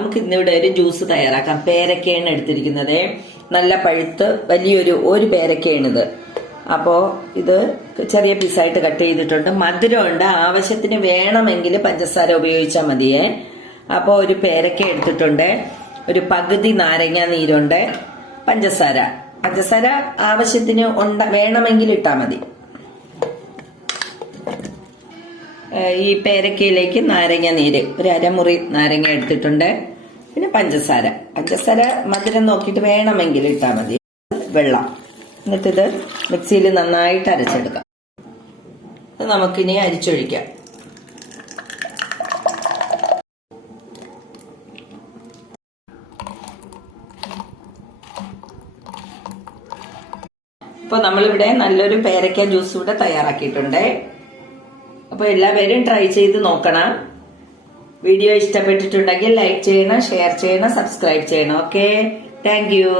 നമുക്ക് ഇന്നിവിടെ ഒരു ജ്യൂസ് തയ്യാറാക്കാം. പേരക്കയാണ് എടുത്തിരിക്കുന്നത്. നല്ല പഴുത്ത് ഒരു പേരക്കയാണിത്. അപ്പോ ഇത് ചെറിയ പീസായിട്ട് കട്ട് ചെയ്തിട്ടുണ്ട്. മധുരമുണ്ട്. ആവശ്യത്തിന് വേണമെങ്കിൽ പഞ്ചസാര ഉപയോഗിച്ചാൽ മതിയേ. അപ്പോ ഒരു പേരക്ക എടുത്തിട്ടുണ്ട്. ഒരു പകുതി നാരങ്ങ നീരുണ്ട്. പഞ്ചസാര ആവശ്യത്തിന് വേണമെങ്കിൽ ഇട്ടാൽ മതി. ഈ പേരക്കയിലേക്ക് നാരങ്ങ നീര് ഒരു അരമുറി നാരങ്ങ എടുത്തിട്ടുണ്ട്. പിന്നെ പഞ്ചസാര മധുരം നോക്കിയിട്ട് വേണമെങ്കിൽ ഇട്ടാൽ മതി. വെള്ളം. എന്നിട്ടിത് മിക്സിയിൽ നന്നായിട്ട് അരച്ചെടുക്കാം. നമുക്കിനി അരിച്ചൊഴിക്കാം. ഇപ്പൊ നമ്മളിവിടെ നല്ലൊരു പേരക്ക ജ്യൂസ് ഇവിടെ തയ്യാറാക്കിയിട്ടുണ്ട്. അപ്പൊ എല്ലാവരും ട്രൈ ചെയ്ത് നോക്കണം. വീഡിയോ ഇഷ്ടപ്പെട്ടിട്ടുണ്ടെങ്കിൽ ലൈക്ക് ചെയ്യണം, ഷെയർ ചെയ്യണം, സബ്സ്ക്രൈബ് ചെയ്യണം. Okay, thank you.